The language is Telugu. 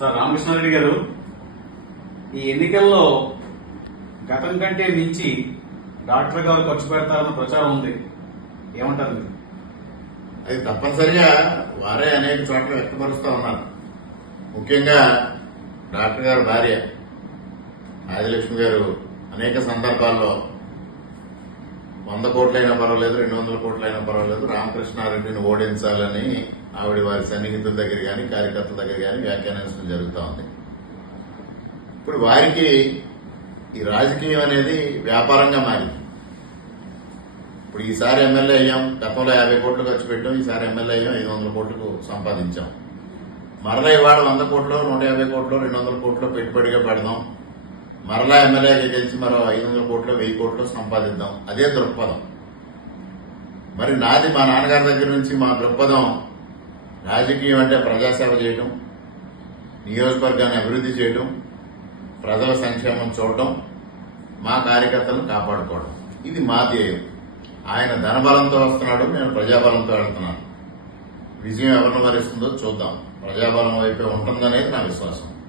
సార్ రామకృష్ణారెడ్డి గారు ఈ ఎన్నికల్లో గతం కంటే మించి డాక్టర్ గారు ఖర్చు పెడతారన్న ప్రచారం ఉంది. ఏమంటారు మీరు? అది తప్పనిసరిగా వారే అనేక చోట్ల వ్యక్తపరుస్తూ ఉన్నారు. ముఖ్యంగా డాక్టర్ గారు భార్య ఆదిలక్ష్మి గారు అనేక సందర్భాల్లో వంద కోట్లైనా పర్వాలేదు రెండు వందల కోట్లైనా పర్వాలేదు. రామకృష్ణారెడ్డిని ఓడించాలని ఆవిడ వారి సన్నిహితుల దగ్గర కానీ కార్యకర్తల దగ్గర కానీ వ్యాఖ్యానించడం జరుగుతూ ఉంది. ఇప్పుడు వారికి ఈ రాజకీయం అనేది వ్యాపారంగా మారింది. ఇప్పుడు ఈసారి ఎమ్మెల్యే అయ్యాం గతంలో యాభై కోట్లు ఖర్చు పెట్టాం ఈసారి ఎమ్మెల్యే అయ్యాం ఐదు వందల కోట్లకు సంపాదించాం. మరలా ఇవాళ వంద కోట్లు నూట యాభై కోట్లు రెండు వందల కోట్లు పెట్టుబడిగా పెడదాం. మరలా ఎమ్మెల్యేగా గెలిచి మరో ఐదు వందల కోట్లు వెయ్యి కోట్లు సంపాదిద్దాం. అదే దృక్పథం. మరి నాది మా నాన్నగారి దగ్గర నుంచి మా దృక్పథం రాజకీయం అంటే ప్రజాసేవ చేయటం నియోజకవర్గాన్ని అభివృద్ధి చేయటం ప్రజల సంక్షేమం చూడటం మా కార్యకర్తలను కాపాడుకోవడం. ఇది మా ధ్యేయం. ఆయన ధనబలంతో వస్తున్నాడు నేను ప్రజాబలంతో వెళ్తున్నాను. విజయం ఎవరిని వరిస్తుందో చూద్దాం. ప్రజాబలం వైపే ఉంటుందనేది నా విశ్వాసం.